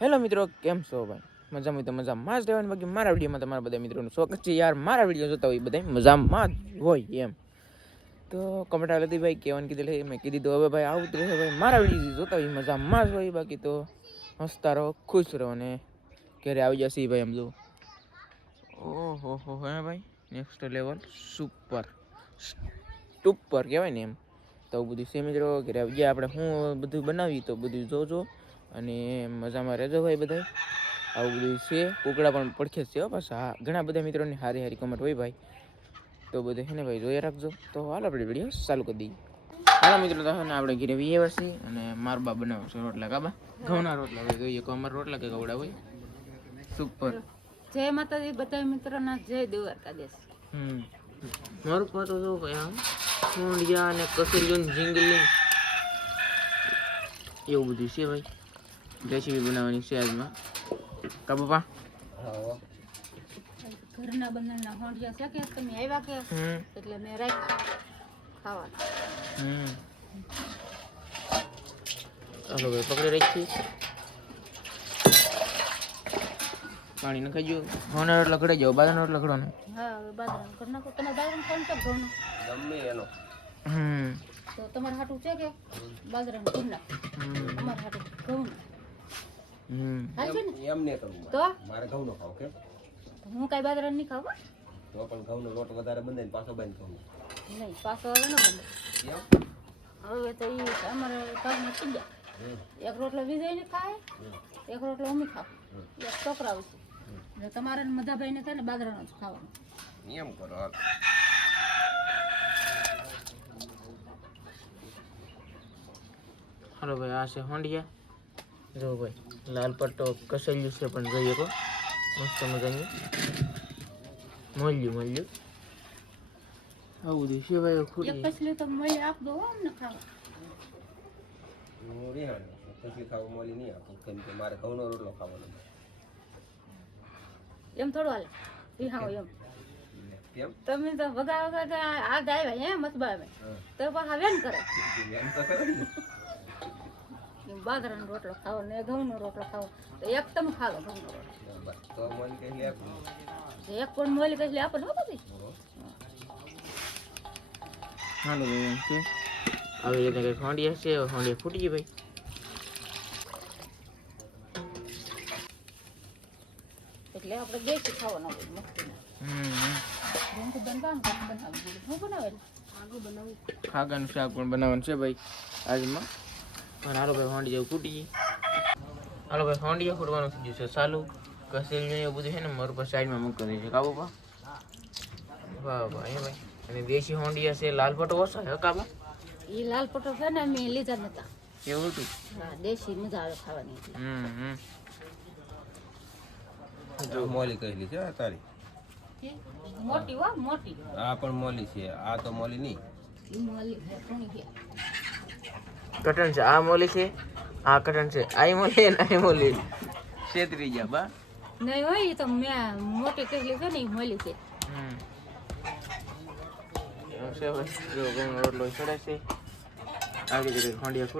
Hello મિત્રો, કેમ છો ભાઈ? મજામાં તો મજામાં જ રહેવાની. બાકી મારા વિડીયોમાં તમારા બધા મિત્રોનું સ્વાગત છે. યાર મારા વિડીયો જોતા હોય બધા મજામાં જ હોય એમ તો કમેન્ટ આવી હતી ભાઈ, કહેવાનું કીધું મેં કીધું હવે ભાઈ આવું જ રહે ભાઈ, મારા વિડીયો જોતા હોય મજામાં જ હોય. બાકી તો હસતા રહો, ખુશ રહો અને ઘરે આવી જશે ભાઈ. એમ જો ઓહો હો હે ભાઈ, નેક્સ્ટ લેવલ સુપર કહેવાય ને એમ તો બધું છે મિત્રો. ઘરે આવી ગયા આપણે શું બધું બનાવી તો બધું જોજો અને મજામાં રહેજો ભાઈ બધા. આવું બધું છે. કુકડા પણ પડખે છે પાછા. હા, ઘણા બધા મિત્રોની હારી હારી કમેન્ટ હોય ભાઈ, તો બધું છે ને ભાઈ જોઈ રાખજો. તો હાલ આપણે વિડીયો ચાલુ કરી દઈએ. હાલો મિત્રો, તો ને આપણે ઘરે વીએ છીએ અને માર બા બનાવે છે રોટલા. કાબા ઘઉંના રોટલા હોય, જોઈએ કે અમારા રોટલા કે કવડા હોય. સુપર. જય માતાજી બધા મિત્રોના, જય દ્વારકાધીશ. મારું પાતો જો ભાઈ આમ સોંડિયા અને કસરિયો જીંગલી એવું બધું છે ભાઈ. રેસીપી બનાવવાની છે આજમાં. કા બાપા ઘરના બંધના હોંડિયા છે કે તમે આવ્યા કે એટલે મેં રાખ્યા ખાવા. ચાલો ભાઈ પકડી રાખી. પાણી નખાઈ ગયું. ઘઉંના રોટલા ઘડાઈ જાવ, બાજરાના રોટલા ઘડવાના. હા, હવે બાજરાનું કરી નાખો. તમે બાજરાનું કોણ કે ઘઉંનું ગમે એનો તો તમારે હાટું છે કે બાજરાનું કરી નાખો. અમારે હાટું ઘઉંનું હાલ છે ને એમ ને કરવું તો મારે ઘઉંનો ખાવ કે હું કાંઈ બાજરાનું નહીં ખાવ તો પણ ઘઉંનો લોટ વધારે બંધાય ને પાછો બંધ થવું નહીં. પાછો હવે ન બંધ. હવે તો એ અમારે ઘરમાં થઈ ગયા. એક રોટલો વિજયને ખાય, એક રોટલો અમે ખાવ, એક છોકરાઓ છે. એટલે તમારે મધાભાઈને થાય ને બાજરાનો જ ખાવાનો. એમ કરો હાલ. હાલો ભાઈ, આ છે હોંડિયા. જો ભાઈ લાલ પટ્ટો કસેલું છે પણ જોઈએ કો મસ્ત મજાનું મળ્યું. આવું બધું છે ભાઈ. એક ખૂટી પછલી તો મળી આપ દો અમને ખાવા. હું રિહાણ પછી ખાવું મોલી નહીં આપું કેમ કે મારે ઘઉંનો રોટલો ખાવાનો એમ થોડું હાલે વિહાવો એમ. કેમ તમે તો વગા આ ગાય હે મતબા આવે તો પાછા વેન કરે. એમ તો ખરું ને બાજરાનો રોટલો ખાવો ને ઘઉંનો રોટલો ખાવો તો એક તમે ખાવો ઘઉંનો રોટલો. બસ તો મોલી કહી આપું એક પણ મોલી કઈ આપે હો બધી. હાલો ભાઈ એમ છે. આવી રીતે કંઈક હોંડિયા છે. હોંડિયા ફૂટી ગઈ ભાઈ. એટલે આપણે દેશી ખાવાનો હોય મસ્તીના. જેમથી બનાવવાનું બનાવી દીધું. હું બનાવેલું આગળ બનાવું. ખાગાનું શાક પણ બનાવવાનું છે ભાઈ આજમાં. પણ હાલો ભાઈ હોંડિયા ફૂટી ગઈ. હાલો ભાઈ હોંડિયા ફૂટવાનું થઈ ગયું છે ચાલુ. કસેલી એવું બધું છે ને મારું પર સાઈડમાં મૂકી દે છે. કાબુ પા વાહ વાહ એ ભાઈ. અને દેશી હોંડિયા છે. લાલ પટ્ટો ઓછો છે કાબા. એ લાલ પટો છે ને મેં લીધા નતા. એવું હતું. હા, દેશી મજા આવે ખાવાની. જો મોલી કહેલી છે તારી મોટી હો મોટી. આ પણ મોલી છે, આ તો મોલી નહીં. ઈ મોલી છે કોણી છે. કટન છે. આ મોલી છે, આ કટન છે. આ મોલી ને આ મોલી છેતરી ગયા બા. નહીં હોય ઈ તો મેં મોટી કહેલી છે ને ઈ મોલી છે. જો ઘઉંનો રોટલો ચડે છે. આવી રીતે હોંડિયા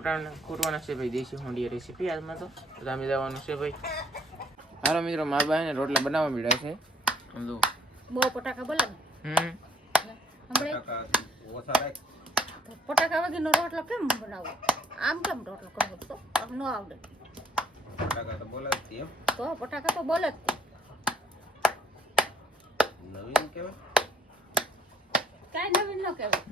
ખૂટવાના છે ભાઈ. દેશી હોંડિયા રેસીપી આજમાં તો જામી જવાનું છે ભાઈ. હાલો મિત્રો, મારા બાને રોટલા બનાવવા મળ્યા છે. સમજો બહુ પટાકા બોલે ને હમણાં ઓછા રાખ પટાકા વગરનો રોટલો કેમ બનાવો? આમ કેમ રોટલો કરવો? તો ન આવડે. બટાકા તો બોલાવતી એમ તો પટાકા તો બોલે જ તે. નવીન કહેવાય કાંઈ નવીન ન કહેવાય.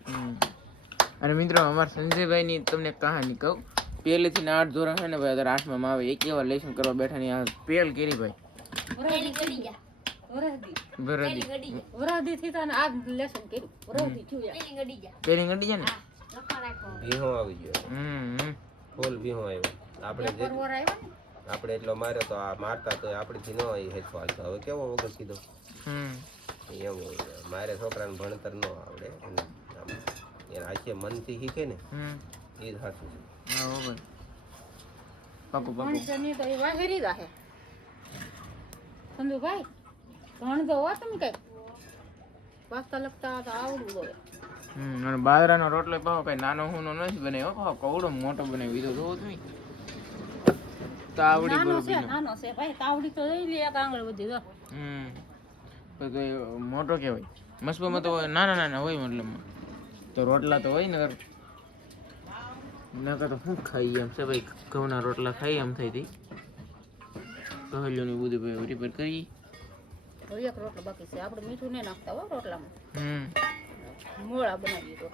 અને મિત્રો, અમારા સંજયભાઈની તમને કહાની કહું. પહેલેથી ને 8 ધોરણ છે ને ભાઈ, અત્યારે 8માં આવે. એક એવા લેસન કરવા બેઠા ને આ પેલ કેરી ભાઈ. વરાદી થી તો આ લેસન કર્યું. વરાદી થયું પેલી ગડી જાય ને. ભીહો આવી ગયો ફૂલ ભીહો આવ્યો. આપણે એટલો માર્યો તો આ મારતા તો આપણેથી ન હેઠો હાલતો. હવે કેવો વગર કીધો એમ મારે છોકરાને ભણતર ન આવડે એને આખે મનથી શીખે ને એ જ સાચું છે. સંજુભાઈ ભણજો હો તમે કઈ વાંચતા લખતા તો આવડવું જોઈએ. અને બાજરાનો રોટલો પાવ કઈ નાનો હુનો નથી બને. કવડો મોટો બનાવી દીધો. જોવો તમે તાવડી નાનો છે બરોબર નાનો છે ભાઈ તાવડી તો લઈ લે એક આંગળ વધી જો તો તો એ મોટો કહેવાય મસબામાં તો નાના નાના હોય મતલબમાં તો રોટલા તો હોય ને નકર તો શું ખાઈએ એમ છે ભાઈ ઘઉંના રોટલા ખાઈએ એમ થઈ હતી કહેલું બધું ભાઈ રિપેર કરી તો એક રોટલો બાકી છે આપણે મીઠું નહીં નાખતા હો રોટલામાં મોળા બનાવીએ તો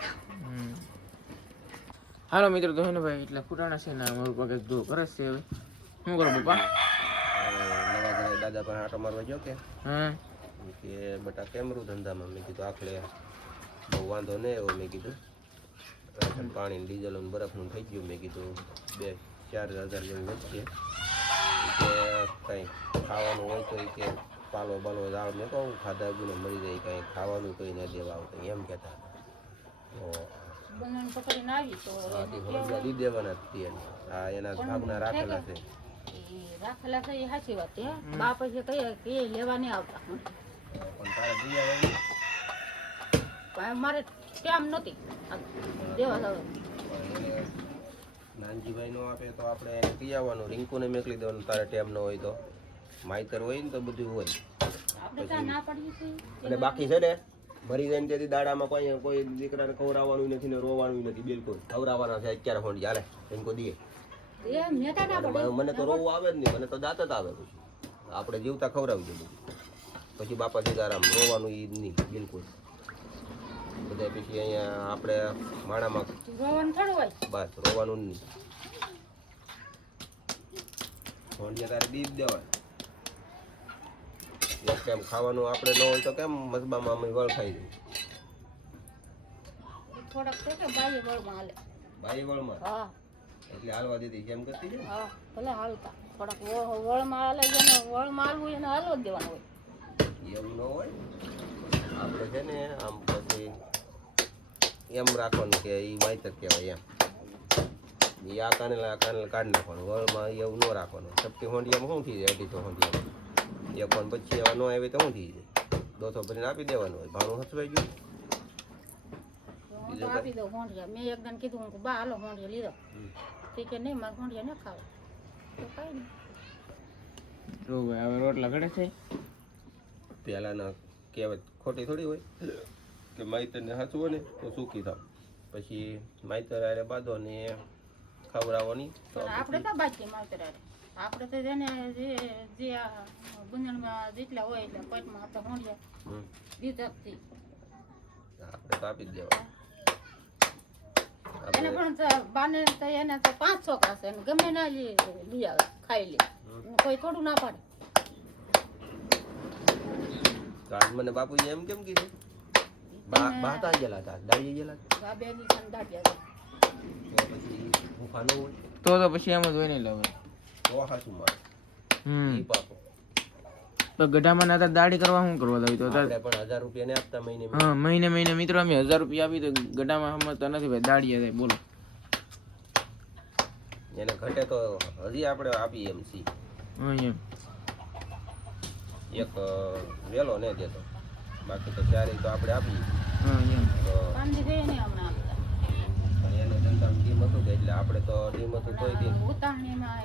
હાલો મિત્રો તો હે ને ભાઈ એટલા ફૂટાણા છે ને મારું પગ જો કરે છે હવે શું કરો પપ્પા નવા ઘરે દાદા પણ આટો મારવા ગયો કે હા કે બટા કેમરું ધંધામાં મેં કીધું આખલે બહુ વાંધો નહીં એવો મેં કીધું રાશન પાણી ડીઝલ અને બરફનું થઈ ગયું મેં કીધું 2-4 હજાર જેવું વધશે કે કંઈ ખાવાનું હોય તો કે પાલો બાલો દાળ મેં કહું ખાધા ગુને મળી જાય કંઈ ખાવાનું કંઈ ન દેવા આવતું એમ કહેતા તો બંને પકડીને આવી તો દી દેવાના જ તે આ એના ભાગના રાખેલા છે એ રાખેલા છે એ સાચી વાત છે બા પછી કહીએ કે એ લેવા નહીં આવતા પણ તારે દી આવવાની પણ મારે ટાઈમ નહોતી દેવા જાવ નાનજીભાઈ નો આપે તો આપણે એને પી આવવાનું રિંકુને મેકલી દેવાનું તારે ટેમ ન હોય તો માઈતર હોય ને તો બધું હોય આપણે ત્યાં ના પાડીએ છીએ એટલે બાકી છે ને ભરી જાય ને તેથી દાડામાં કોઈ દીકરાને ખવડાવવાનું નથી ને રોવાનું નથી બિલકુલ ખવડાવવાના છે અત્યારે હોંડી હાલે એને દીએ એ નેતા ના પડે મને તો રોવું આવે જ નહીં મને તો દાંત જ આવે પછી આપણે જીવતા ખવડાવી દઈએ પછી બાપા સીતારામ રોવાનું એ નહીં બિલકુલ બધા પછી અહીંયા આપણે માણામાં રોવાનું થોડું હોય બસ રોવાનું જ નહીં હોંડિયા તારે દીપ દેવાય એક ટાઈમ ખાવાનું આપણે ન હોય તો કેમ મસબામાં અમે વળ ખાઈ દઈએ થોડાક છે કે બાઈએ વળમાં હાલે બાઈ વળમાં હા એટલે હાલવા દીધી જેમ કરતી છે હા ભલે હાલતા થોડાક વળમાં હાલે જેને વળમાં હાલવું એને હાલવા જ દેવાનું હોય એવું ન હોય આપણે છે ને આમ પછી એમ રાખવાનું કે એ માહિતર કહેવાય એમ એ આ કાનેલ કાઢી નાખવાનું વળમાં એવું ન રાખવાનું સપટી હોંડિયામાં શું થઈ જાય 250 હોંડિયામાં એક પણ પછી એવા ન આવે તો શું થઈ જાય 200 ભરીને આપી દેવાનું હોય ભાણું હસવાઈ ગયું હું તો આપી દઉં હોંડિયા મેં એકદમ કીધું હું બા હાલો હોંડિયા લીધો તે કે નહીં મારે હોંડિયા ન ખાવા તો કાંઈ નહીં તો ભાઈ હવે રોટલા ઘડે છે પહેલાંના કહેવત ખોટી થોડી હોય કે માઈતરને સાચવો ને તો સુખી થાવ પછી માઈતર આરે બાંધો ને ખવડાવવાની તો પણ આપણે તો બાકી માવતર આપણે તો જેને જે આ ગુંજણમાં જેટલા હોય એટલે પેટમાં આપણે હોંડિયા દીધા જ થી આપણે તો આપી જ દેવા એને પણ બાને તો એને તો 5 છોકરા છે એને ગમે ના લઈ આવે ખાઈ લે કોઈ થોડું ના પાડે તો આજ મને બાપુએ એમ કેમ કીધું બાતા ગયેલા હતા દાડી ગયેલા આ બે ની સંદાડ્યા તો પછી ભૂખા ન હોય તો પછી એમ જ હોય નહીં લાવે તો હાચું મારે ઈ પાકો તો ગઢામાં ના દાડી કરવા શું કરવા લાવી તો આપણે પણ 1000 રૂપિયા ને આપતા મહિને હા મહિને મિત્રો અમે 1000 રૂપિયા આપી તો ગઢામાં સમજતા નથી ભાઈ દાડી જાય બોલો એને ઘટે તો હજી આપણે આપીએ એમ સી હા એમ એક વેલો ને દેતો બાકી તો ચારે તો આપણે આપીએ હા એમ તો પાંદી ગઈ ને હમણાં આપતા પણ એનો ધંધામાં ડીમ હતું કે એટલે આપણે તો ડીમ હતું તોય ડીમ ઉતાવણીમાં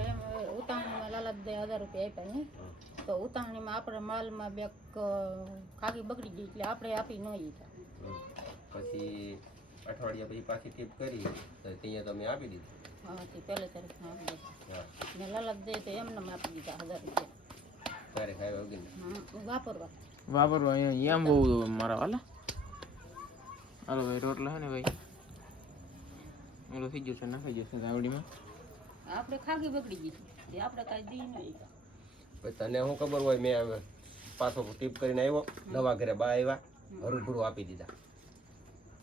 લાલચ દે 1000 રૂપિયા આપ્યા નહીં તો ઉતાવણીમાં આપણે માલમાં બે ખાગી બગડી ગઈ એટલે આપણે આપી ન દીધા પછી અઠવાડિયા પછી પાછી ટીપ કરી તો ત્યાં તમે આપી દીધી હા તે પહેલે તારીખમાં આપી દીધા હા ને લાલચ દે તો એમને આપી દીધા 1000 રૂપિયા ત્યારે ખાઈ વગી વાપરવા વાપરવા એમ બહુ મારા વાલા હાલો ભાઈ રોટલા હે ને ભાઈ ઓલો થઈ જશે નાખાઈ જશે દાવડીમાં આપણે ખાગી બગડી ગઈ તે આપણે કાંઈ દી નહીં પછી તને શું ખબર હોય મેં હવે પાછો ટીપ કરીને આવ્યો નવા ઘરે બા આવ્યા હરું આપી દીધા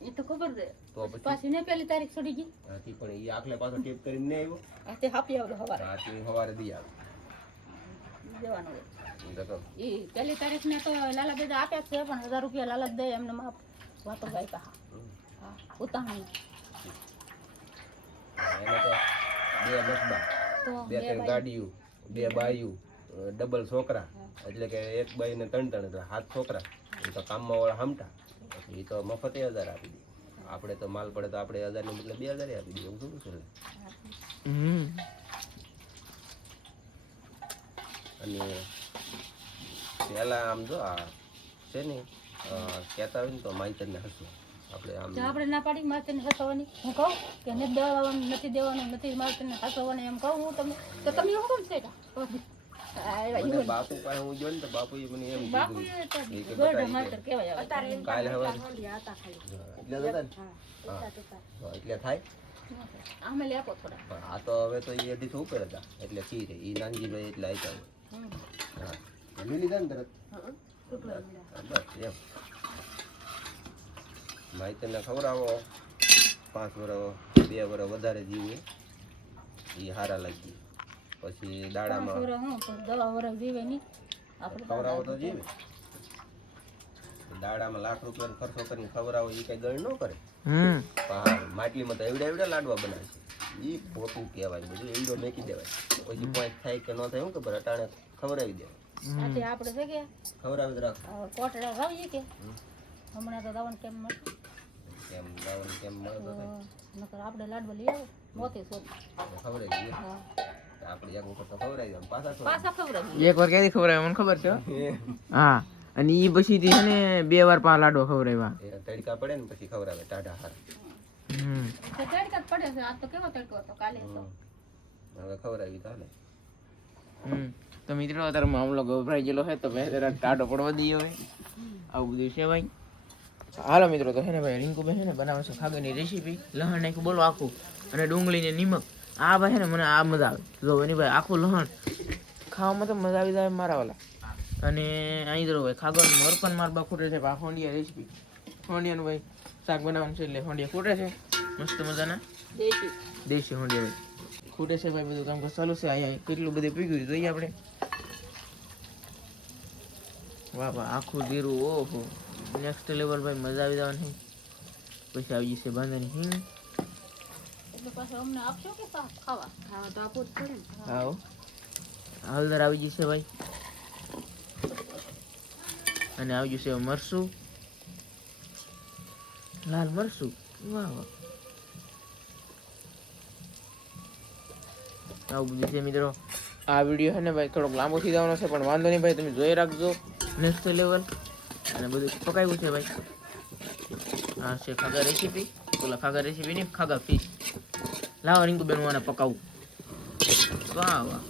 એ તો ખબર છે તો પછી પાછી ને પહેલી તારીખ છોડી ગઈ હાથી પણ એ આખલે પાછો ટીપ કરીને નહીં આવ્યો આ તે હાપી આવડે સવારે હાથી સવારે દી આવે દેવાનું હોય ઈ તો એ પહેલી તારીખને તો લાલા બેદા આપ્યા છે પણ 1000 રૂપિયા લાલચ દે એમને માપ વાતો ગાય પા હા ઉતાવળ એને તો બે મસબા તો 2-3 ગાડીઓ 2 બાઈયું ડબલ છોકરા એટલે કે એક બાઈ ને 3 એટલે 7 છોકરા એ તો કામમાં વાળા હમટા એ તો મફતે 1000 આપી દે આપણે તો માલ પડે તો આપણે 1000 ને બદલે 2000 આપી દઈએ એવું થોડું છે અને પહેલાં આમ જો આ છે ને કહેતા હોય ને તો માહિતરને હસવું આપણે આમ જો આપણે ના પાડી માતરને હસવાની હું કહું કે નથી દેવાનું નથી દેવાનું નથી માતરને હસવાની એમ કહું હું તમને તો તમે શું કેમ છે મને બાપુ પાસે હું જોયું ને તો બાપુએ મને એમ બાપુ કીધું તો એ કે દોઢ બતાવી માતર કહેવાય આવે. કાલે હવે એટલે જ હતા ને હા એટલે થાય આમે લેપો થોડા પણ આ તો હવે તો એ હજી ઉપર હતા એટલે ખીર એ નાનજીભાઈ એટલે આવ્યા હોય હા જમી લીધા ને તરત બસ એમ માહિતીને ખવડાવો 5 વર્ષ 2 વર્ષ વધારે જીવે એ સારા લાગી પછી દાડામાં દવા વરસ જીવે નહીં આપણે ખવડાવો તો જીવે દાડામાં લાખ રૂપિયાનો ખર્ચો કરીને ખવડાવો એ કઈ ગણ ન કરે પણ માટલીમાં તો એવડા લાડવા બનાવે છે એ ખોટું કહેવાય બધું એવડો મેકી દેવાય પછી પોઈન્ટ થાય કે ન થાય શું ખબર અટાણે ખવડાવી દેવાય આજે આપણે છે કે ખવડાવી જ રાખ કોટડા વાવીએ કે હમણાં તો દવાનું કેમ મળે કેમ દાવાનું કેમ મળે તો થાય નકર આપણે લાડવા લઈ આવે મોતી શોધ ખવડાવી દઈએ આપણે એક વખત તો ખવડાવી દઈએ પાછા પાછા ખવડાવી એક વાર ક્યાંથી ખવડાવે મને ખબર છે હો. હા અને ઈ પછી થી છે ને 2 વાર પા લાડવા ખવડાવ્યા એ તડકા પડે ને પછી ખવડાવે ટાઢા હાર તો તડકા જ પડે છે આજ તો કેવો તડકો હતો કાલે તો હવે ખવડાવી તો હાલે તો મિત્રો અત્યારે મામલો ગભરાઈ ગયેલો છે તો મેં જરા ટાઢો પડવા દઈએ હવે આવું બધું છે ભાઈ. હાલો મિત્રો તો છે ને ભાઈ રિંકુભાઈ છે ને બનાવે છે ખાગરની રેસીપી લહણ નાખ્યું બોલો આખું અને ડુંગળી ને નિમક આ ભાઈ છે ને મને આ મજા આવે જો એની ભાઈ આખું લહણ ખાવામાં તો મજા આવી જાય મારા વાલા. અને અહીં જો ભાઈ ખાગર મરકન માર બા ખૂટે છે આ હોંડિયા રેસીપી હોંડિયાનું ભાઈ શાક બનાવવાનું છે એટલે હોંડિયા ખૂટે છે મસ્ત મજાના દેશી હોંડિયા ભાઈ ખૂટે છે ભાઈ બધું કામ ચાલુ છે અહીંયા કેટલું બધું પીગ્યું જોઈએ આપણે. વાહ વાહ આખું જીરું ઓહો નેક્સ્ટ લેવલ ભાઈ મજા આવી જવાની. પછી આવી જશે બાંધાની હિંગ એટલે પાછું અમને આપશો કે ખાવા ખાવા તો આપવું જ પડે ને આવો હળદર આવી જશે ભાઈ અને આવી જશે મરચું લાલ મરચું વાહ વાહ આવું બધું છે મિત્રો. આ વિડીયો છે ને ભાઈ થોડોક લાંબો થઈ જવાનો છે પણ વાંધો નહીં ભાઈ તમે જોઈ રાખજો નેક્સ્ટ લેવલ અને બધું પકાવ્યું છે ભાઈ. આ છે ખાગા રેસીપી ઓલા ખાગા રેસીપી નહીં ખાગા ફિશ લાવો રીંકુ બેન આને પકાવું વાહ વાહ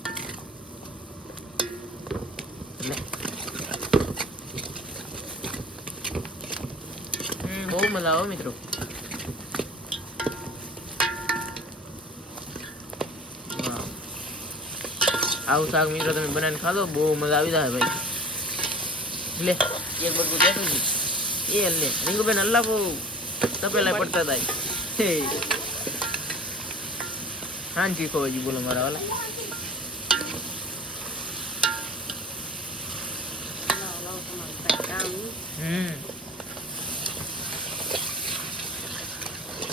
બહુ મજા આવે મિત્રો. આવું શાક મિત્રો તમે બનાવીને ખાધો બહુ મજા આવી જાય ભાઈ. લે એક બટકું દેતું એ લે રીંગુબેન અલ્લાહ બહુ તપેલા પડતા થાય હા ચીખો હજી બોલો મારા વાલા.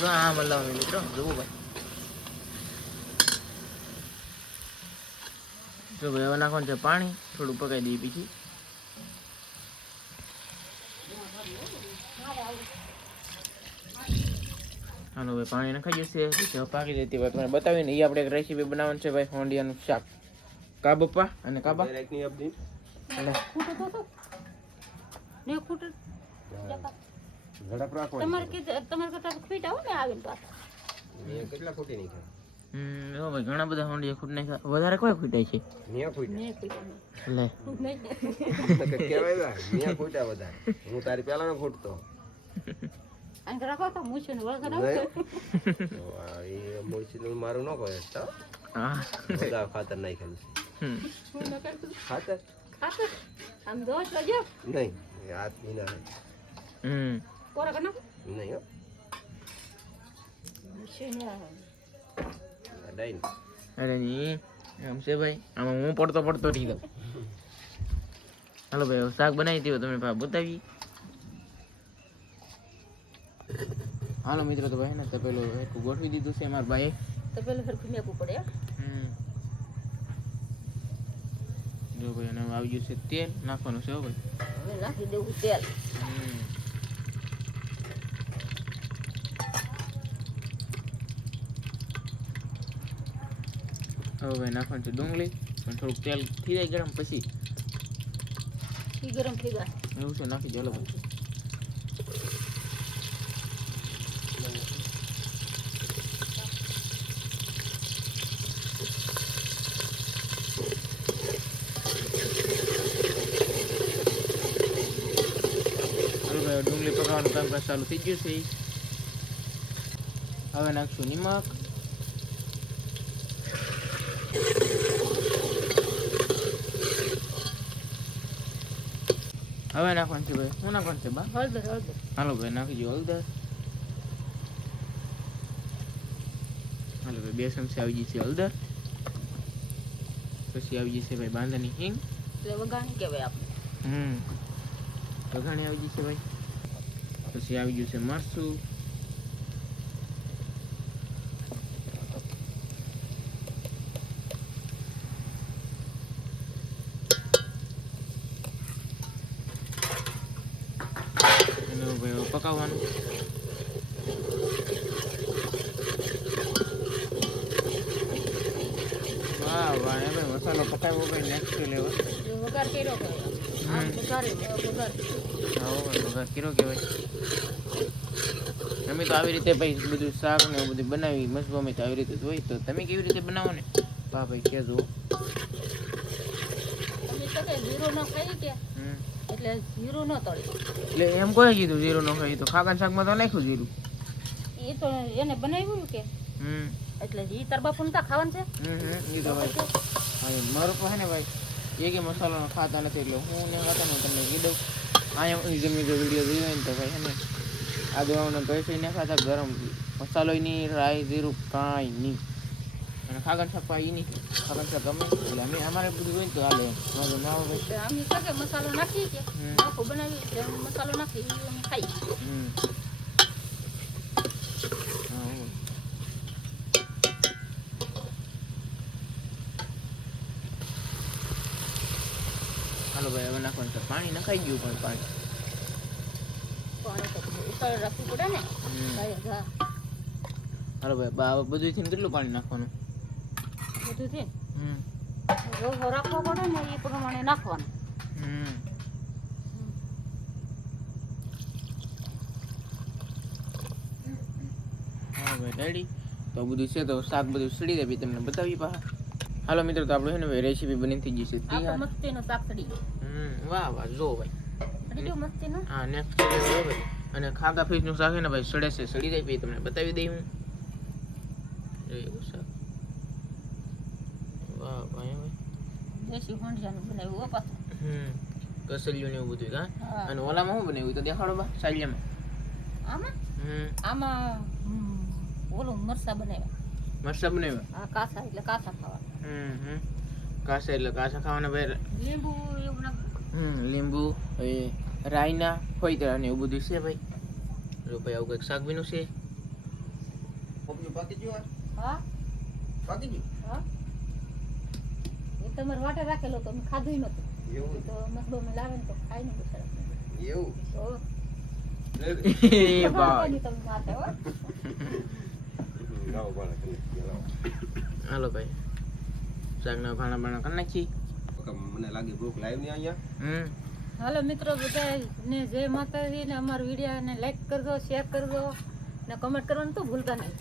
હા મલાવ મિત્રો જોવું ભાઈ જો ભાઈ હવે નાખવાનું છે પાણી થોડું પકાઈ દઈએ પછી. હાલો ભાઈ પાણી નખાઈ જશે પછી પાકી જતી ભાઈ તમને બતાવીને એ આપણે એક રેસીપી બનાવવાનું છે ભાઈ હોંડિયાનું શાક કા બપ્પા અને કાબા ઝડપ રાખો તમારે કરતા ફીટ આવો ને આવીને પાછા કેટલા ફૂટી નહીં એવો ભાઈ ઘણા બધા હોંડિયા ખૂટ નાખ્યા વધારે કોઈ ખૂટાય છે લે કેવાય મિયા ફૂટ્યા વધારે હું તારી પેલા નો ફૂટતો અને રાખો તો મૂછું ને વળગર એ મૂછનું મારું ન કહે તો હા બધા ખાતર નાખેલું છે ખાતર આમ દોષ લજો નહીં હાથ વિના કોરા કના નહીં હો મૂછું ને ડાઈન અરે નહીં આમ છે ભાઈ આમાં હું પડતો રહી ગયો. હાલો ભાઈ શાક બનાવી દીધું તમે બતાવી. હાલો મિત્રો તો ભાઈ ને તો પેલું એટલું ગોઠવી દીધું છે મારા ભાઈએ તો પેલું સરખું મેકવું પડે જો ભાઈ અને આવી ગયું છે તેલ નાખવાનું છે હો ભાઈ હવે નાખી દેવું તેલ હવે ભાઈ નાખવાનું છે ડુંગળી પણ થોડુંક તેલ થઈ જાય ગરમ પછી ઈ ગરમ થઈ જાય એવું છે નાખી દો હાલો ભાઈ ડુંગળી પકાવવાનું કામકાજ ચાલુ થઈ ગયું છે હવે નાખશું નિમક હવે નાખવાનું છે ભાઈ શું નાખવાનું છે બા હળદર હાલો ભાઈ નાખી દો હળદર હાલો ભાઈ 2 ચમચી આવી ગઈ છે હળદર પછી આવી ગઈ છે ભાઈ બાંધાની હિંગ એટલે વઘાણી કહેવાય આપણે વઘાણી આવી ગઈ છે ભાઈ પછી આવી ગયું છે મરચું પકાવવાનું વાહ વાહ એ ભાઈ મસાલો પકાવ્યો ભાઈ નેક્સ્ટ લેવલ વઘાર કર્યો હા વઘાર કર્યો કે ભાઈ અમે તો આવી રીતે ભાઈ બધું શાક ને બધું બનાવી મસ્ત અમે તો આવી રીતે જ હોય તો તમે કેવી રીતે બનાવો ને વાહ ભાઈ કહેજો અમે તો કે જીરો ન ખાઈ કે એટલે જીરું ન તળી એટલે એમ કોઈ કીધું જીરું ન ખાઈ તો ખાકા શાકમાં તો નાખ્યું જીરું એ તો એને બનાવ્યું કે એટલે ઈ તાર બાપુ ને ખાવાનું છે એ તો ભાઈ મારો પાસે ને ભાઈ એ કે મસાલો ખાતા નથી એટલે હું ને ખાતા ને તમને કહી દઉં અહીંયા જમી જો વિડીયો જોયો ને તો ભાઈ હે ને આ દવાનો પૈસા ને ખાતા ગરમ મસાલો નહીં રાઈ જીરું કાંઈ નહીં અને ખાગન શાક પાઈ નહીં ખાગન શાક ગમે એટલે અમે અમારે બધું હોય ને તો હાલે અમે કે મસાલો નાખી કે નાખો બનાવી એટલે મસાલો નાખી અમે ખાઈ હાલો ભાઈ હવે નાખવાનું છે પાણી નખાઈ ગયું પણ પાણી તો ઉપર રાખવું પડે ને હાલો ભાઈ બધું થઈને કેટલું પાણી નાખવાનું બધું થઈને રોગો રાખવો પડે ને એ પ્રમાણે નાખવાનું હા ભાઈ રેડી તો બધું છે તો શાક બધું સડી જાય તમને બતાવી પાછા હાલો મિત્રો તો આપણે છે ને રેસીપી બની થઈ જશે તૈયાર મસ્તીનો શાક સડી વાહ વાહ જો ભાઈ સડી ગયું મસ્તીનો હા નેક્સ્ટ જો ભાઈ અને ખાગા ફીસનું શાક છે ને ભાઈ સડે છે સડી જાય પછી તમને બતાવી દઈ હું એવું શાક વાહ ભાઈ દેશી હોંડિયાનું બનાવ્યું પાછું કસલિયું ને એવું બધું હા અને ઓલામાં શું બનાવ્યું તો દેખાડો બા સાલિયામાં આમાં આમાં ઓલું મરસા બનાવ્યા હા કાસા એટલે કાસા ખાવાના કાસા એટલે કાસા ખાવાના ભાઈ લીંબુ એવું લીંબુ રાયના ફોઈતરા ને એવું બધું છે ભાઈ જો ભાઈ આવું કંઈક શાક બીનું છે પાકી ગયું હા પાકી ગયું હા એ તમારે વાટે રાખેલો તો મેં ખાધું નતું એવું તો મસબો મેં લાવે ને તો ખાઈ ને બસ એવું તો એ બાય તમે માથે હો હાલો ભાઈ શાકના ભાણા ભાણા કરી નાખી મને લાગે ભૂખ લાઈવ ની અહીંયા હાલો મિત્રો બધાને જય માતાજી ને અમારા વિડીયોને લાઈક કરજો શેર કરજો ને કમેન્ટ કરવાનું તો ભૂલતા નહીં